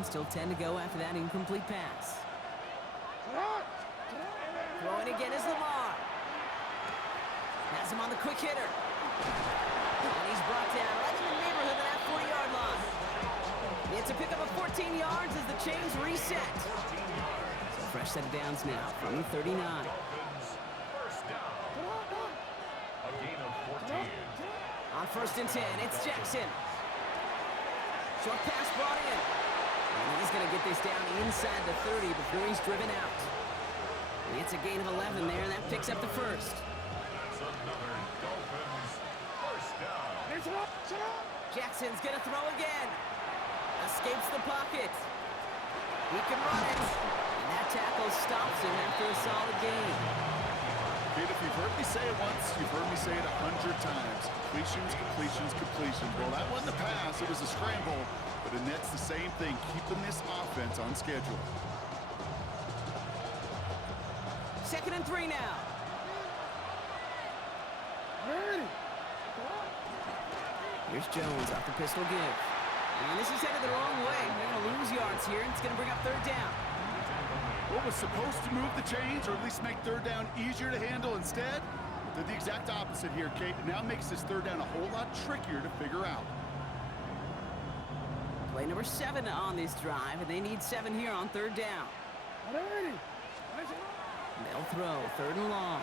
down. Still 10 to go after that incomplete pass. Throwing again is Lamar. Has him on the quick hitter. And he's brought down right in the neighborhood of that 40-yard line. It's a pickup of 14 yards as the chains reset. So fresh set of downs now from the 39. First down. A gain of 14. On 1st and 10, it's Jackson. Short pass brought in. And he's going to get this down inside the 30 before he's driven out. And it's a gain of 11 there, and that picks up the first. That's another Dolphins first down. Jackson's going to throw again. Escapes the pocket. He can run it. And that tackle stops him after a solid gain. Kid, if you've heard me say it once, you've heard me say it 100 times. Completions, completions, completions. Well, that wasn't a pass. It was a scramble. But the net's the same thing, keeping this offense on schedule. 2nd and 3 now. Here's Jones off the pistol give. And this is headed the wrong way. They're going to lose yards here, and it's going to bring up 3rd down. What was supposed to move the chains, or at least make 3rd down easier to handle instead, did the exact opposite here, Kate. It now makes this 3rd down a whole lot trickier to figure out. Play number 7 on this drive, and they need 7 here on 3rd down. They'll throw 3rd and long.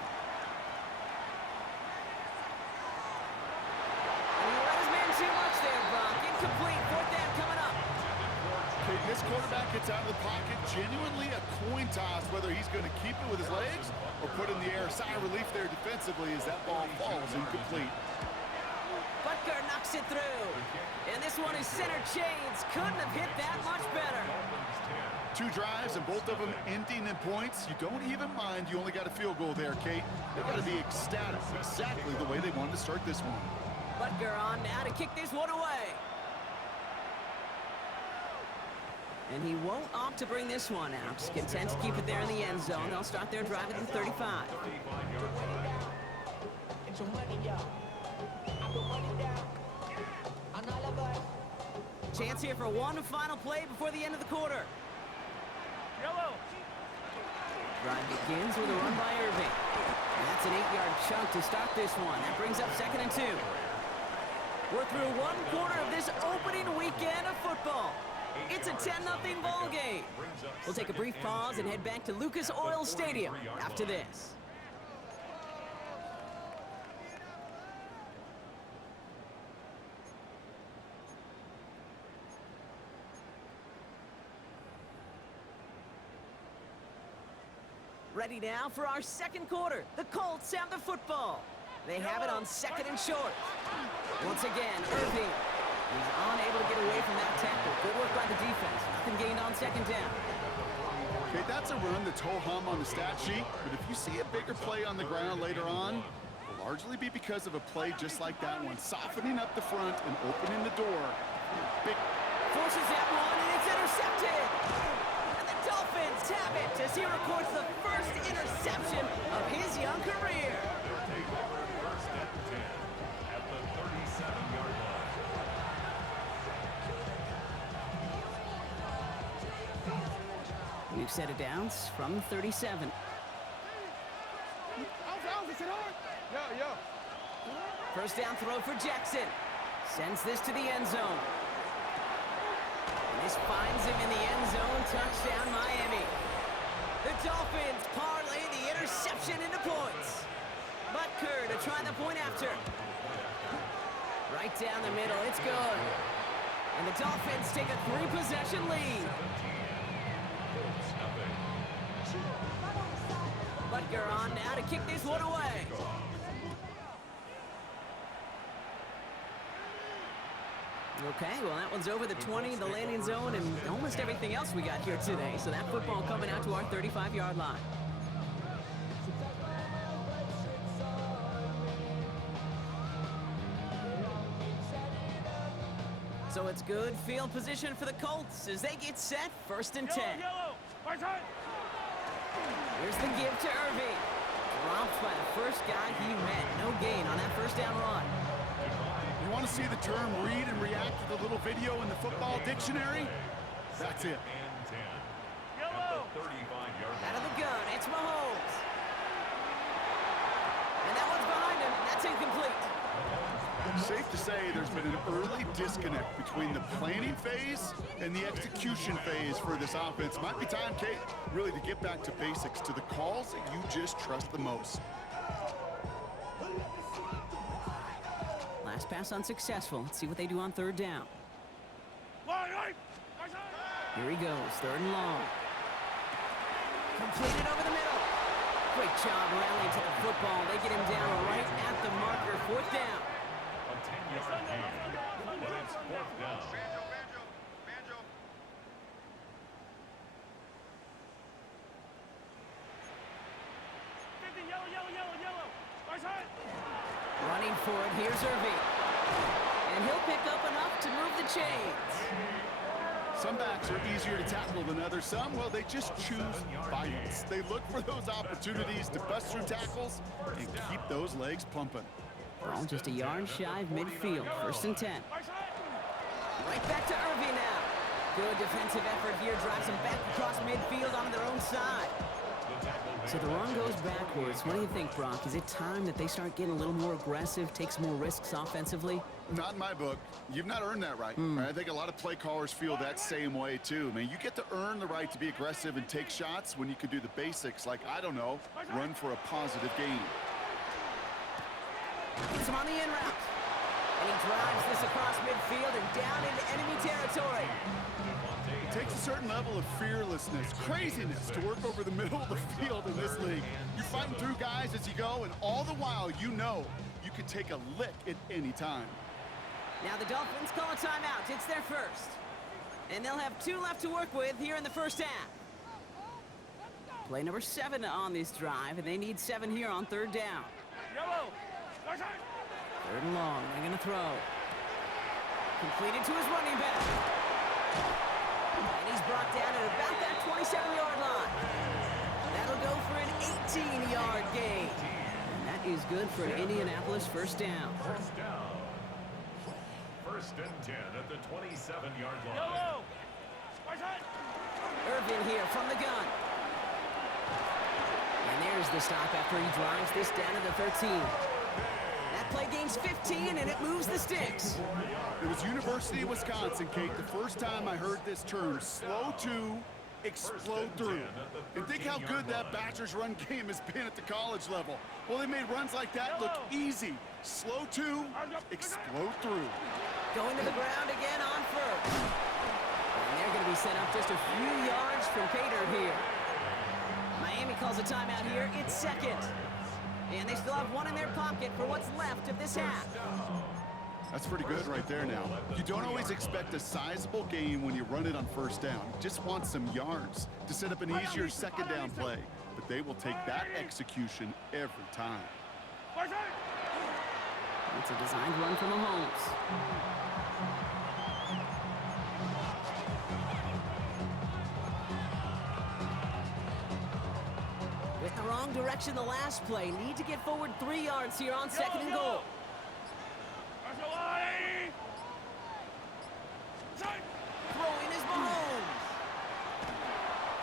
And he let his man too much there, Brock. Incomplete. 4th down coming up. Kate, this quarterback gets out of the pocket, genuinely a coin toss, whether he's going to keep it with his legs or put in the air. Sigh of relief there defensively as that ball falls incomplete. Butker knocks it through. And this one is center chains. Couldn't have hit that much better. 2 drives and both of them ending in points. You don't even mind you only got a field goal there, Kate. They've got to be ecstatic, exactly the way they wanted to start this one. Butker on now to kick this one away. And he won't opt to bring this one out. Content to keep it there in the end zone. They'll start their drive at the 35. Chance here for one final play before the end of the quarter. Yellow. Drive begins with a run by Irving. And that's an 8-yard chunk to start this one. That brings up 2nd and 2. We're through 1 quarter of this opening weekend of football. It's a 10-0 ball game. We'll take a brief pause and head back to Lucas Oil Stadium after this. Ready now for our 2nd quarter. The Colts have the football. They have it on 2nd and short. Once again, Irving. He's unable to get away from that tackle. Good work by the defense. Nothing gained on 2nd down. Okay, that's a run that's ho-hum on the stat sheet, but if you see a bigger play on the ground later on, it'll largely be because of a play just like that one, softening up the front and opening the door. Big Forces that one, and it's intercepted. And the Dolphins have it as he records the first interception of his young career. First and 10 at the 37-yard line. We've set it downs from 37. First down throw for Jackson. Sends this to the end zone. And this finds him in the end zone. Touchdown, Miami. The Dolphins parlay the interception into points. Butker to try the point after. Right down the middle. It's good. And the Dolphins take a 3-possession lead. Butker on now to kick this one away. Okay, well, that one's over the 20, the landing zone, and almost everything else we got here today. So that football coming out to our 35-yard line. So it's good field position for the Colts as they get set, 1st and 10. Here's the give to Irving. Dropped by the first guy he met. No gain on that first down run. You want to see the term read and react to the little video in the football dictionary? That's it. And 10. Yellow. At the 35-yard Out of line. the gun, it's Mahomes. And that one's behind him. That's incomplete. Safe to say there's been an early disconnect between the planning phase and the execution phase for this offense. Might be time, Kate, really to get back to basics, to the calls that you just trust the most. Last pass unsuccessful. Let's see what they do on third down. Here he goes, third and long. Completed over the middle. Great job rallying to the football. They get him down right at the marker, fourth down. A 10-yard gain, but it's fourth down. Running for it, here's Irving. And he'll pick up enough to move the chains. Some backs are easier to tackle than others. Some, well, they just choose violence. They look for those opportunities to bust through tackles and keep those legs pumping. Ball just a yard shy of midfield, first and 10. Right back to Irving now. Good defensive effort here, drives them back across midfield onto their own side. So the run goes backwards. What do you think, Brock? Is it time that they start getting a little more aggressive, take some more risks offensively? Not in my book. You've not earned that right. I think a lot of play callers feel that same way, too. Man, you get to earn the right to be aggressive and take shots when you can do the basics, like, I don't know, run for a positive gain. Gets him on the in route. And he drives this across midfield and down into enemy territory. It takes a certain level of fearlessness, craziness to work over the middle of the field in this league. You're fighting through guys as you go, and all the while you know you could take a lick at any time. Now the Dolphins call a timeout. It's their first. And they'll have 2 left to work with here in the first half. Play number 7 on this drive, and they need 7 here on third down. Yellow. Third and long, they're gonna throw. Completed to his running back. And he's brought down at about that 27-yard line. That'll go for an 18-yard gain. And that is good for an Indianapolis first down. First down. First and 10 at the 27-yard line. Yellow. Irvin here from the gun. And there's the stop after he drives this down to the 13. That play gains 15, and it moves the sticks. It was University of Wisconsin, Kate, the first time I heard this term, slow to explode through. And think how good that Badgers run game has been at the college level. Well, they made runs like that look easy. Slow to explode through. Going to the ground again on first. And they're going to be set up just a few yards from Cater here. Miami calls a timeout here. It's second. And they still have 1 in their pocket for what's left of this half. That's pretty good right there now. You don't always expect a sizable gain when you run it on first down. You just want some yards to set up an easier second down play. But they will take that execution every time. It's a designed run from Mahomes. With the wrong direction the last play. Need to get forward 3 yards here on second and goal. Throwing is Mahomes.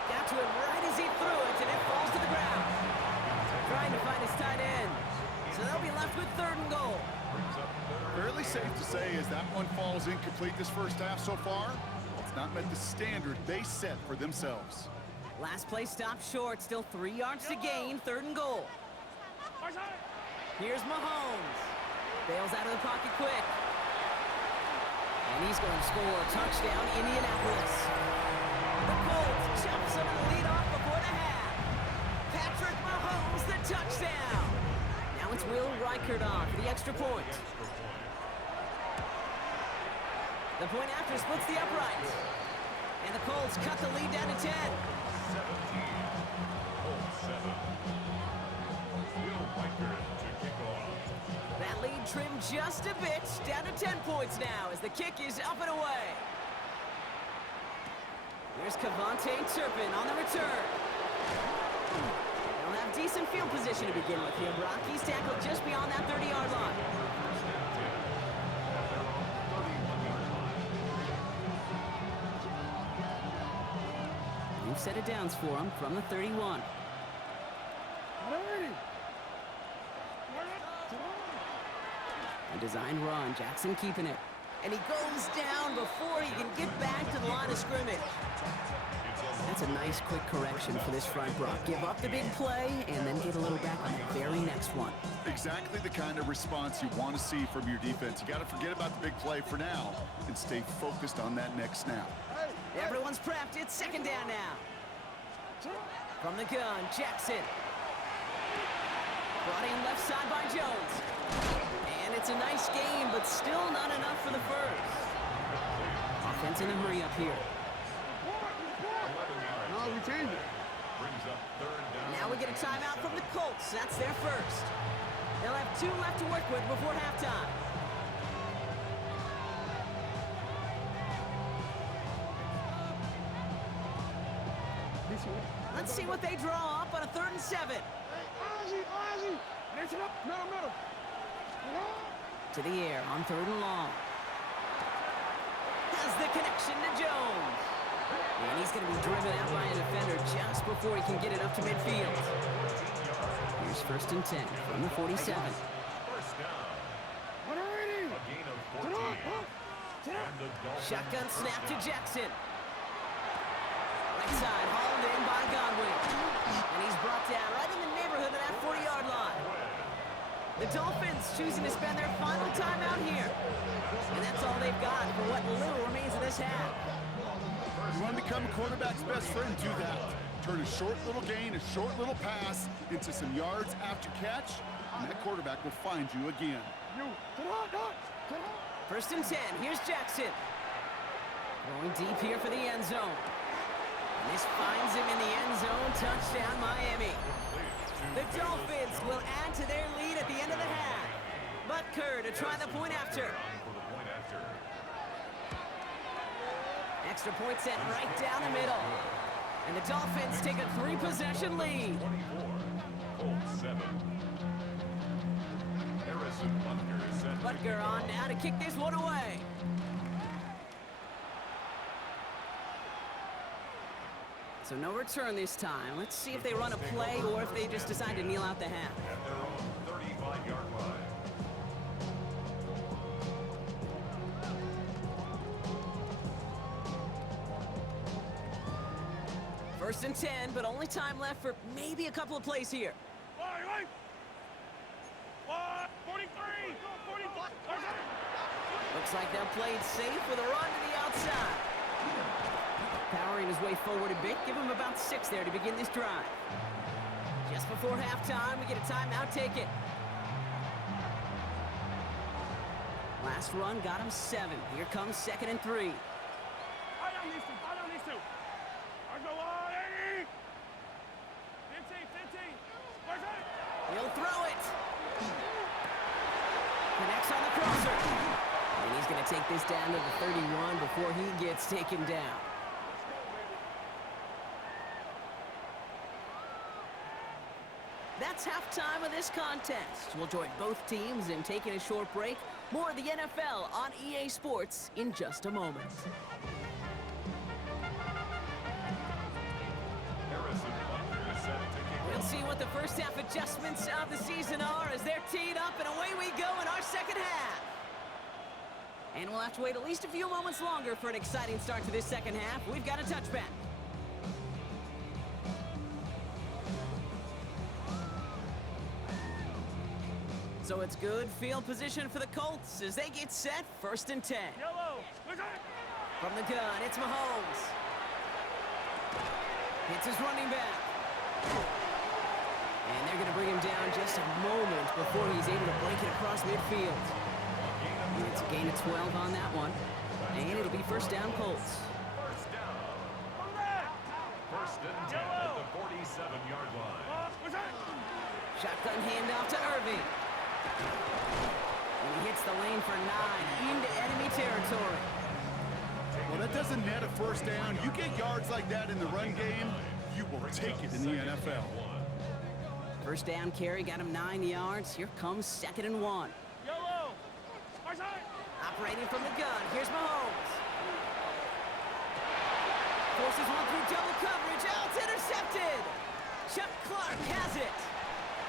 Got to it right as he threw it, and it falls to the ground. Trying to find his tight end. So they'll be left with third and goal. Fairly safe to say as that one falls incomplete this first half so far, it's not met the standard they set for themselves. Last play stopped short, still 3 yards to gain, third and goal. Here's Mahomes. Bails out of the pocket quick. And he's going to score. Touchdown, Indianapolis. The Colts jump some of the lead off before the half. Patrick Mahomes, the touchdown. Now it's Will Reichert on for the extra point. The point after splits the uprights. And the Colts cut the lead down to 10. 17. Colts 7. Will Reichert to kick off. That lead trimmed just a bit, down to 10 points now as the kick is up and away. There's Cavante Turpin on the return. They'll have decent field position to begin with here, Brock. He's tackled just beyond that 30-yard line. Move set of downs for him from the 31. A designed run. Jackson keeping it. And he goes down before he can get back to the line of scrimmage. That's a nice quick correction for this front, Brock. Give up the big play and then get a little back on the very next one. Exactly the kind of response you want to see from your defense. You got to forget about the big play for now and stay focused on that next snap. Everyone's prepped. It's second down now. From the gun, Jackson. Brought in left side by Jones. And it's a nice game, but still not enough for the first. Offense in a hurry up here. No, we changed it. Now we get a timeout from the Colts. That's their first. They'll have 2 left to work with before halftime. Let's see what they draw up on a 3rd and 7. To the air on 3rd and long. Has the connection to Jones. And he's going to be driven out by a defender just before he can get it up to midfield. Here's 1st and 10 from the 47. Shotgun snap to Jackson. Right side, hauled in by Godwin. And he's brought down right in the neighborhood of that 40-yard line. The Dolphins choosing to spend their final timeout here. And that's all they've got for what little remains of this half. You want to become a quarterback's best friend, do that. Turn a short little gain, a short little pass into some yards after catch, and that quarterback will find you again. 1st and 10. Here's Jackson. Going deep here for the end zone. And this finds him in the end zone. Touchdown, Miami. The Dolphins will add to their lead at the end of the half. Butker to try the point after. Extra point set right down the middle. And the Dolphins take a 3-possession lead. Butker on now to kick this one away. So no return this time. Let's see if they run a play or if they just decide to kneel out the half. At their own 35-yard line. 1st and 10, but only time left for maybe a couple of plays here. 43! Looks like they'll play it safe with a run to the outside. Powering his way forward a bit. Give him about 6 there to begin this drive. Just before halftime, we get a timeout taken. Last run got him 7. Here comes 2nd and 3. I down these two. I go on, 80! 15. Where's it? He'll throw it. Connects on the crosser. And he's going to take this down to the 31 before he gets taken down. That's halftime of this contest. We'll join both teams in taking a short break. More of the NFL on EA Sports in just a moment. We'll see what the first half adjustments of the season are as they're teed up, and away we go in our second half. And we'll have to wait at least a few moments longer for an exciting start to this second half. We've got a touchback. So it's good field position for the Colts as they get set. 1st and 10. Yellow! Where's it? From the gun, it's Mahomes. Hits his running back. And they're going to bring him down just a moment before he's able to break it across midfield. And it's a gain of 12 on that one. And it'll be 1st down Colts. First down. Come back! 1st and 10 at the 47-yard line. Where's it? Shotgun handoff to Irving. And he hits the lane for 9 into enemy territory. Well, that doesn't net a 1st down. You get yards like that in the run game, you will take it in the NFL. 1st down carry got him 9 yards. Here comes 2nd and 1. Yellow! Where's it? Operating from the gun, here's Mahomes. Forces one through double coverage. Oh, it's intercepted. Chuck Clark has it.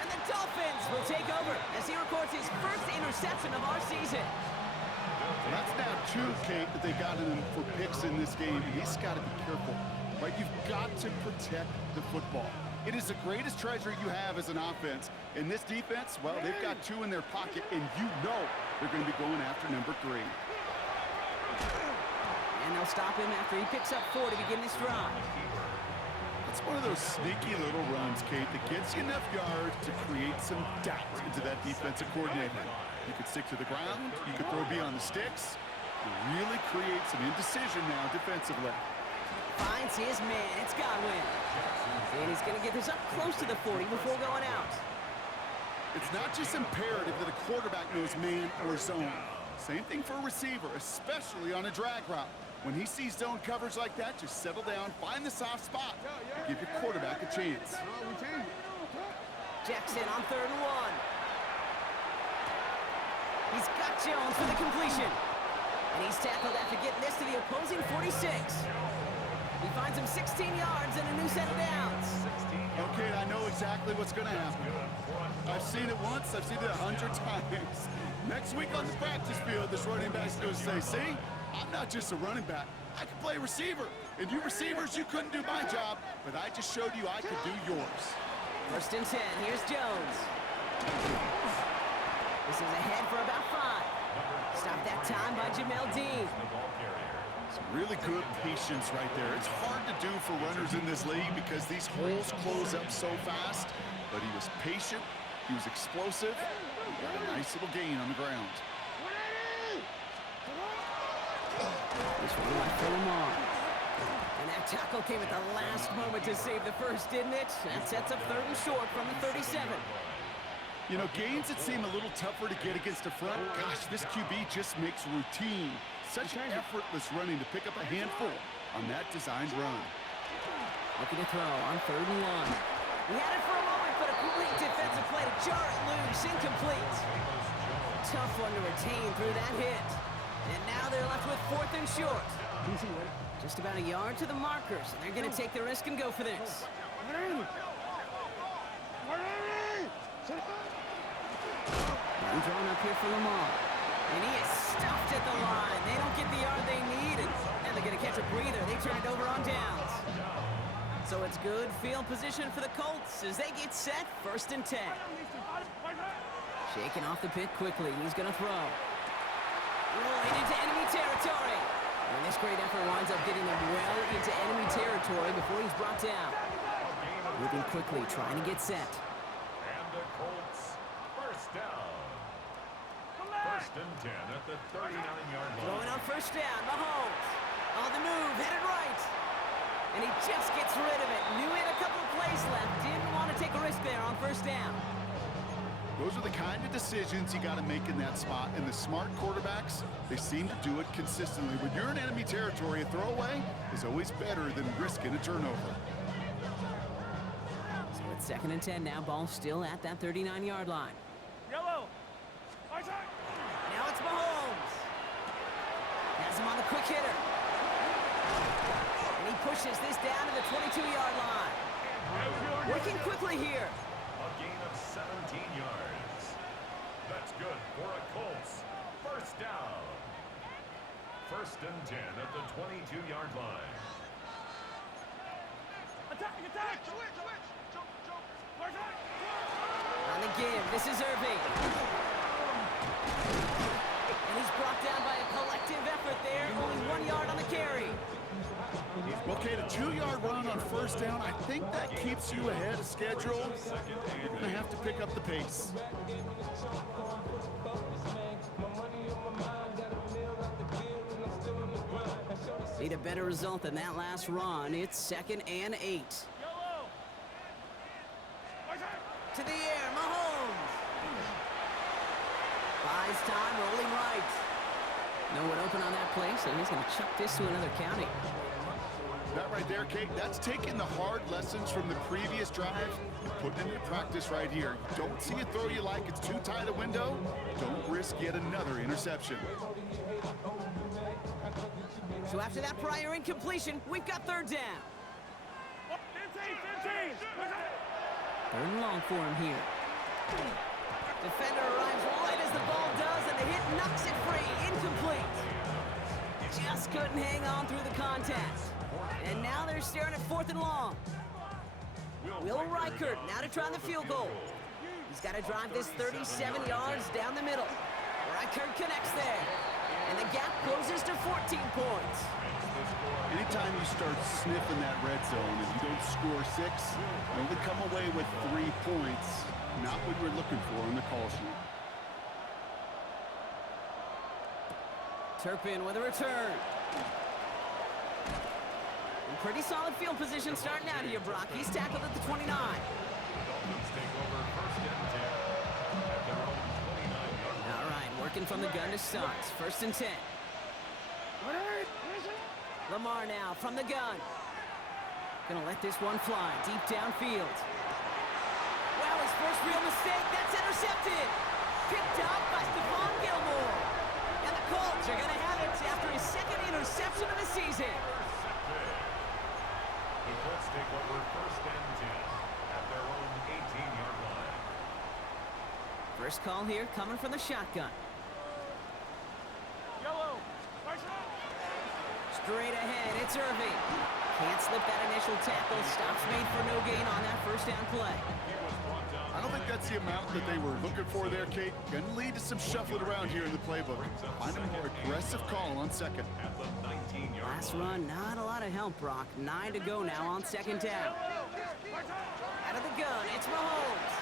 And the Dolphins will take over as he records his first interception of our season. Well, that's now 2, Kate, that they've got him for picks in this game. He's got to be careful, right? You've got to protect the football. It is the greatest treasure you have as an offense. In this defense, well, they've got 2 in their pocket, and you know they're going to be going after number 3. And they'll stop him after he picks up 4 to begin this drive. It's one of those sneaky little runs, Kate, that gets you enough yards to create some doubt into that defensive coordinator. You could stick to the ground. You could throw beyond the sticks. You really create some indecision now defensively. Finds his man. It's Godwin. And he's going to get this up close to the 40 before going out. It's not just imperative that a quarterback knows man or zone. Same thing for a receiver, especially on a drag route. When he sees zone coverage like that, just settle down, find the soft spot, and give your quarterback a chance. Jackson on 3rd and 1. He's got Jones for the completion. And he's tackled after getting this to the opposing 46. He finds him 16 yards and a new set of downs. Okay, I know exactly what's going to happen. I've seen it once, I've seen it 100 times. Next week on the practice field, this running back's going to say, see, I'm not just a running back. I can play receiver. And you receivers, you couldn't do my job, but I just showed you I could do yours. 1st and 10. Here's Jones. This is ahead for about 5. Stopped that time by Jamel Dean. Some really good patience right there. It's hard to do for runners in this league because these holes close up so fast. But he was patient. He was explosive. He got a nice little gain on the ground. This one left for Lamar. And that tackle came at the last moment to save the first, didn't it? That sets up 3rd and short from the 37. You know, gains that seem a little tougher to get against the front. Gosh, this QB just makes routine. Such an effortless running to pick up a handful on that designed run. Looking to throw on 3rd and 1. He had it for a moment, but a great defensive play to jar it loose. Incomplete. Tough one to retain through that hit. And now they're left with 4th and short. Just about a yard to the markers, and they're going to take the risk and go for this. And drawn up here for Lamar. And he is stuffed at the line. They don't get the yard they need, and they're going to catch a breather. They turn it over on downs. So it's good field position for the Colts as they get set, 1st and 10. Shaking off the pit quickly. He's going to throw. Rolling into enemy territory. And this great effort winds up getting them well into enemy territory before he's brought down. Moving quickly, trying to get set. And the Colts, 1st down. 1st and 10 at the 39-yard line. Throwing on 1st down, Mahomes. On the move, headed right. And he just gets rid of it. Knew he had a couple of plays left. Didn't want to take a risk there on 1st down. Those are the kind of decisions you got to make in that spot. And the smart quarterbacks, they seem to do it consistently. When you're in enemy territory, a throwaway is always better than risking a turnover. So it's 2nd and 10 now. Ball still at that 39-yard line. Yellow. Now it's Mahomes. Has him on the quick hitter. And he pushes this down to the 22-yard line. Working quickly here. A gain of 17 yards. That's good for a Colts. 1st down. 1st and 10 at the 22-yard line. Attack! On the give, this is Irving. And he's brought down by a collective effort there. Only 1 yard on the carry. Okay, the 2-yard run on 1st down, I think that keeps you ahead of schedule. You're going to have to pick up the pace. Need a better result than that last run. It's 2nd and 8. To the air, Mahomes. Buys time, rolling right. No one open on that play, so he's going to chuck this to another county. That right there, Kate, that's taking the hard lessons from the previous drive and putting it into practice right here. You don't see a throw you like, it's too tight a window, don't risk yet another interception. So So after that prior incompletion, we've got third down. 15. 3rd and long for him here. Defender arrives right as the ball does, and the hit knocks it free. Incomplete. Just couldn't hang on through the contact. And now they're staring at 4th and long. Will Reichert now to try the field goal. He's got to drive this 37 yards down the middle. Reichert connects there. And the gap closes to 14 points. Anytime you start sniffing that red zone and you don't score 6, you only come away with 3 points. Not what you're looking for in the call sheet. Turpin with a return. In pretty solid field position starting out here, Brock. He's tackled at the 29. Dolphins take over 1st and 10 at their own 29-yard line. All right, working from the gun to start. 1st and 10. Lamar now from the gun. Gonna let this one fly deep downfield. Wow, his first real mistake. That's intercepted. Picked up by Stephon Gilmore. And the Colts are gonna have it after his 2nd interception of the season. The Colts take over 1st and 10 at their own 18-yard line. First call here coming from the shotgun. Yellow. Straight ahead, it's Irving. Can't slip that initial tackle. Stops made for no gain on that 1st down play. I don't think that's the amount that they were looking for there, Kate. Going to lead to some shuffling around here in the playbook. Find a more aggressive call on 2nd. At the 19-yard Last run, not a lot of help, Brock. 9 to go now on 2nd down. Out of the gun, it's Mahomes.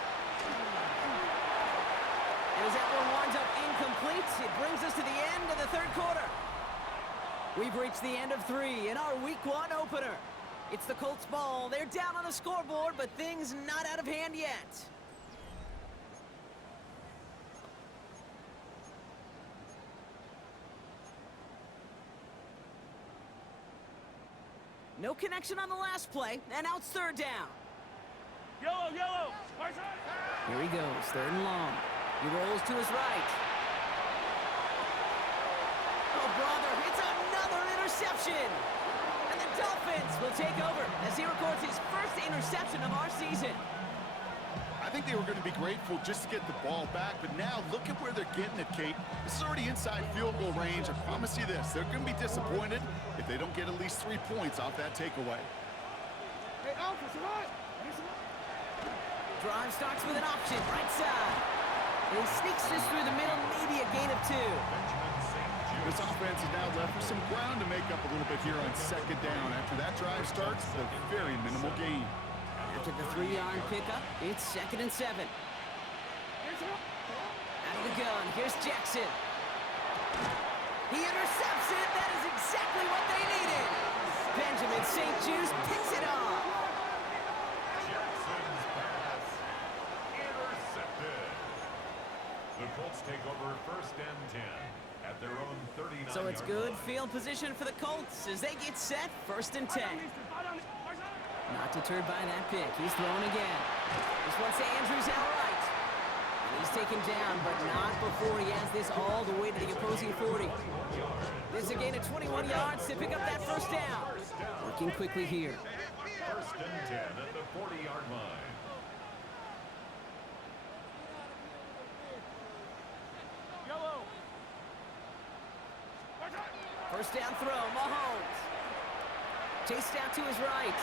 And as that one winds up incomplete, it brings us to the end of the 3rd quarter. We've reached the end of 3 in our Week 1 opener. It's the Colts ball. They're down on the scoreboard, but things not out of hand yet. No connection on the last play, and now it's 3rd down. Yellow. Here he goes, 3rd and long. He rolls to his right. Oh, brother, it's another interception. And the Dolphins will take over as he records his first interception of our season. I think they were going to be grateful just to get the ball back, but now look at where they're getting it, Kate. This is already inside field goal range. I promise you this, they're going to be disappointed if they don't get at least 3 points off that takeaway. Hey, Alpha, survive. Drive starts with an option, right side. And he sneaks this through the middle, maybe a gain of 2. This offense is now left with some ground to make up a little bit here on 2nd down. After that drive starts, a very minimal gain. After the 3-yard pickup, it's 2nd and 7. Out of the gun, here's Jackson. He intercepts it. That is exactly what they needed. Benjamin St. Juice picks it off. Jackson's pass intercepted. The Colts take over 1st and 10 at their own 39-yard line. So it's good field position for the Colts as they get set, 1st and 10. Not deterred by that pick. He's thrown again. This one's to Andrews outright. He's taken down, but not before he has this all the way to the opposing 40. There's a gain of 21 yards to pick up that 1st down. Working quickly here. 1st and 10 at the 40-yard line. Yellow. 1st down throw, Mahomes. Chased out to his right.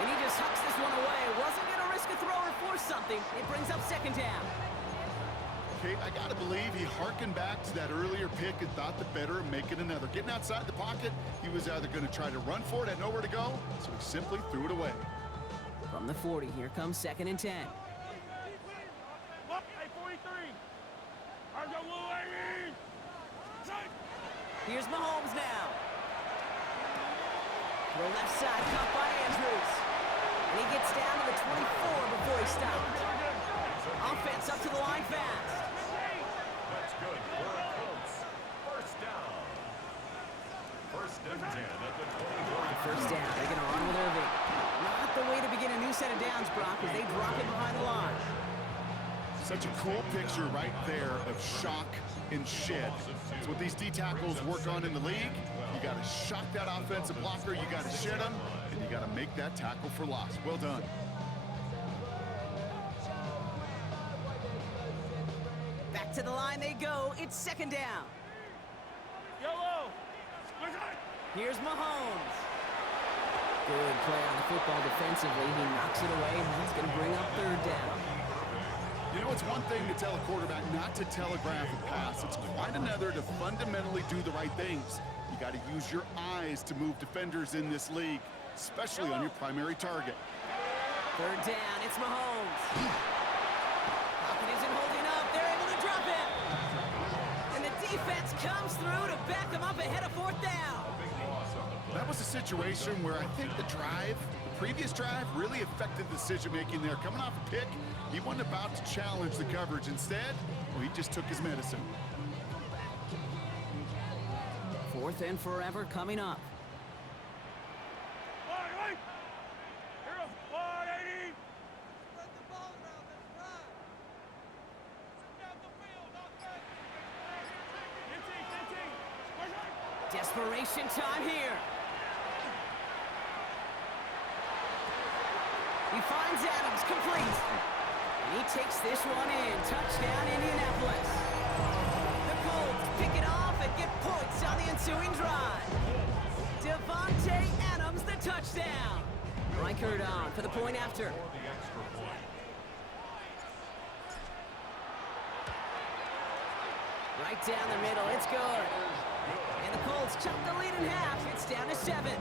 And he just hucks this one away. Wasn't going to risk a throw or force something. It brings up 2nd down. Kate, I got to believe he hearkened back to that earlier pick and thought the better of making another. Getting outside the pocket, he was either going to try to run for it, had nowhere to go, so he simply threw it away. From the 40, here comes 2nd and 10. Hey, 43. I go Louis. Here's Mahomes now. Throw left side, caught by Andrews. And he gets down to the 24 before he stopped. Offense up to the line fast. That's good for the Colts. 1st down. 1st and 10 at the 24. 1st down, they're going to run with Irving. Not the way to begin a new set of downs, Brock, as they drop it behind the line. Such a cool picture right there of shock and shed. It's what these D tackles work on in the league. You got to shock that offensive blocker, you got to shed him, and you got to make that tackle for loss. Well done. Back to the line they go. It's second down. Yellow. Here's Mahomes. Good play on the football defensively. He knocks it away, and that's going to bring up third down. You know, it's one thing to tell a quarterback not to telegraph a pass. It's quite another to fundamentally do the right things. You got to use your eyes to move defenders in this league, especially on your primary target. Third down, it's Mahomes. Pocket isn't holding up. They're able to drop him. And the defense comes through to back him up ahead of fourth down. That was a situation where I think the previous drive, really affected the decision-making there. Coming off a pick, he wasn't about to challenge the coverage. Instead, well, he just took his medicine. Fourth and forever coming up. Desperation time here. He finds Adams, complete. And he takes this one in. Touchdown, Indianapolis. The Colts pick it off and get points on the ensuing drive. Devontae Adams, the touchdown. Reichert on for the point after. Right down the middle, it's good. And the Colts chop the lead in half. It's down to 7. 24.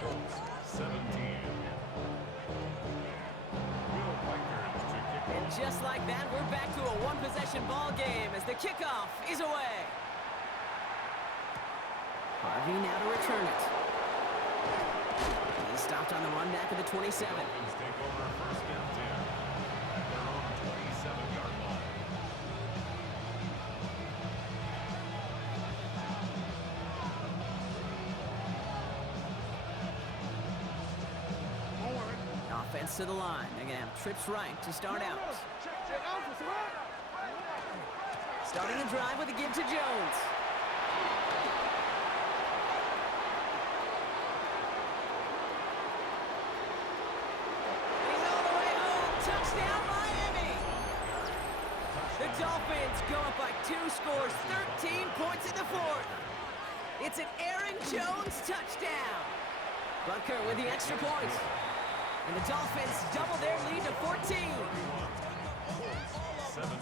Colts 17. And just like that, we're back to a one-possession ball game as the kickoff is away. Harvey now to return it. He's stopped on the run back of the 27. Take over first and 10 at their own 27-yard line. Offense to the line. They're going to have trips right to start out. Starting the drive with a give to Jones. He's all the way home. Touchdown, Miami. The Dolphins go up by 2 scores, 13 points in the fourth. It's an Aaron Jones touchdown. Butker with the extra point. And the Dolphins double their lead to 14. 17.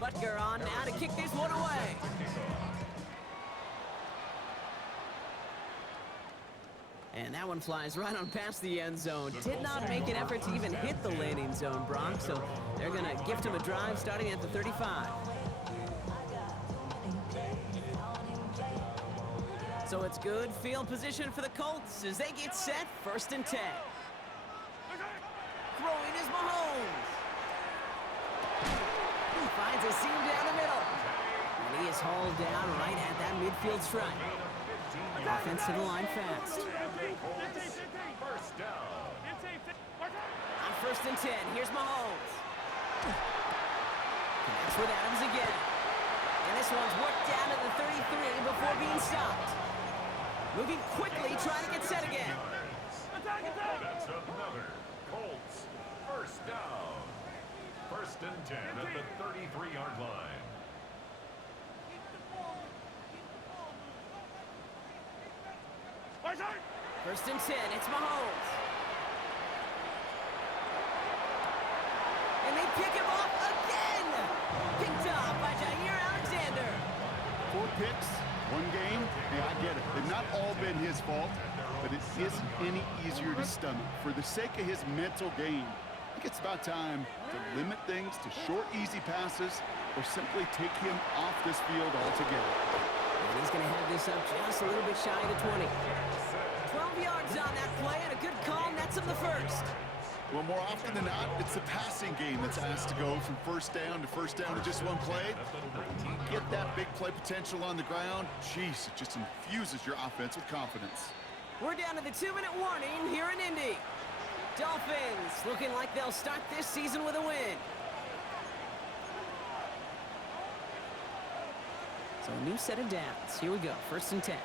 Butker on now to kick this one away. And that one flies right on past the end zone. Did not make an effort to even hit the landing zone, Brock. So they're going to gift him a drive starting at the 35. So it's good field position for the Colts as they get set, first and 10. Throwing is Mahomes. He finds a seam down the middle. And he is hauled down right at that midfield stripe. Offense to the line fast. First down. On first and 10, here's Mahomes. Connects with Adams again. And this one's worked down to the 33 before being stopped. Moving quickly, trying to get set again. That's another Colts first down. First and 10 at the 33-yard line. First and 10, it's Mahomes. And they pick him off again. Picked off by Jair Alexander. 4 picks, 1 game. Yeah, I get it. They've not all been his fault, but it isn't any easier to stomach. For the sake of his mental game, I think it's about time to limit things to short, easy passes or simply take him off this field altogether. And he's going to have this up just a little bit shy of the 20. 12 yards on that play and a good call nets him the first. Well, more often than not, it's the passing game that's asked to go from first down to just 1 play. Get that big play potential on the ground. Jeez, it just infuses your offense with confidence. We're down to the 2-minute warning here in Indy. Dolphins looking like they'll start this season with a win. So a new set of downs. Here we go, 1st and 10.